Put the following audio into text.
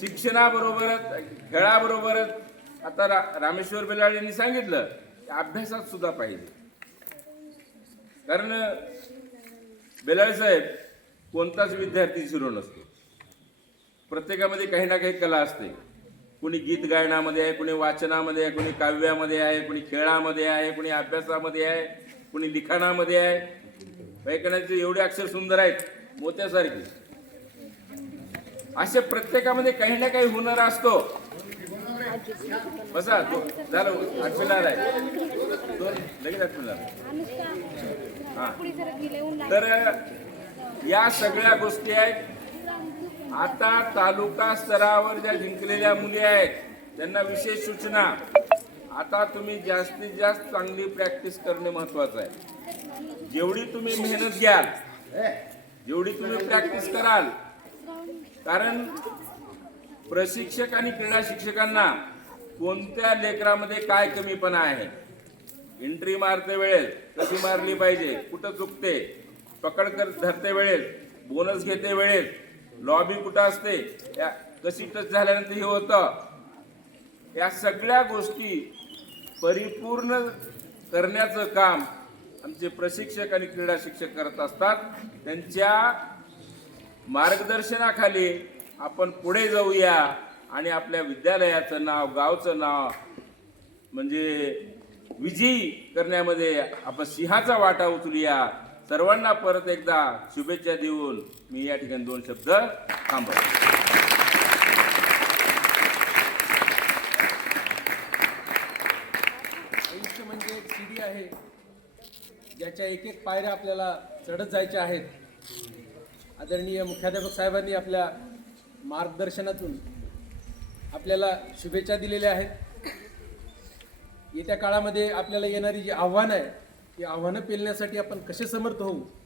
शिक्षणाबरोबरच खेळाबरोबरच. आता रा रामेश्वर बेलाळ यांनी सांगितलं की अभ्यासात सुद्धा पाहिजे. कारण बेलाळ साहेब कोणताच विद्यार्थी झिरो नसतो. प्रत्येकामध्ये काही ना काही कला असते. कुणी गीत गायनामध्ये आहे कुणी वाचनामध्ये आहे कुणी काव्यामध्ये आहे कुणी खेळामध्ये आहे कुणी अभ्यासामध्ये आहे कुणी लिखाणामध्ये आहे. वैकण्याचे एवढे अक्षर सुंदर आहेत मोत्यासारखे. असे प्रत्येकामध्ये काही ना काही हुनर असतो. बसा तो. झालं आठवीला आलाय. दोन लगेच आठवीला. हा. तर या सगळ्या गोष्टी आहेत. आता तालुका स्तरावर ज्या जिंकलेल्या मुली आहेत त्यांना विशेष सूचना. आता तुम्ही जास्तीत जास्त चांगली प्रॅक्टिस करणे महत्वाचं आहे. जेवढी तुम्ही मेहनत घ्याल जेवढी तुम्ही प्रॅक्टिस कराल कारण प्रशिक्षक आणि क्रीडा शिक्षकांना कोणत्या लेकरामध्ये काय कमीपणा आहे? एंट्री मारते वेळेस कशी मारली पाहिजे? कुठं चुकते? पकड कर धरते वेळेस बोनस घेते वेळेस लॉबी कुठं असते? या कशी टच झाल्यानंतर हे होतं? या सगळ्या गोष्टी परिपूर्ण करण्याचं काम आमचे प्रशिक्षक आणि क्रीडा शिक्षक करत असतात. त्यांच्या मार्गदर्शनाखाली आपण पुढे जाऊया आणि आपल्या विद्यालयाचं नाव गावचं नाव म्हणजे विजयी करण्यामध्ये आपण सिंहाचा वाटा उचलूया. सर्वांना परत एकदा शुभेच्छा देऊन मी या ठिकाणी दोन शब्द थांबव आयुष्य म्हणजे एक सीडी आहे. ज्याच्या एक एक पायऱ्या आपल्याला चढत जायच्या आहेत. आदरणीय मुख्याध्यापक साहेबांनी आपल्या मार्गदर्शनातून आपल्याला शुभेच्छा दिलेल्या आहेत. येत्या काळामध्ये आपल्याला येणारी जी आव्हानं आहे ती आव्हानं पेलण्यासाठी आपण कसे समर्थ होऊ?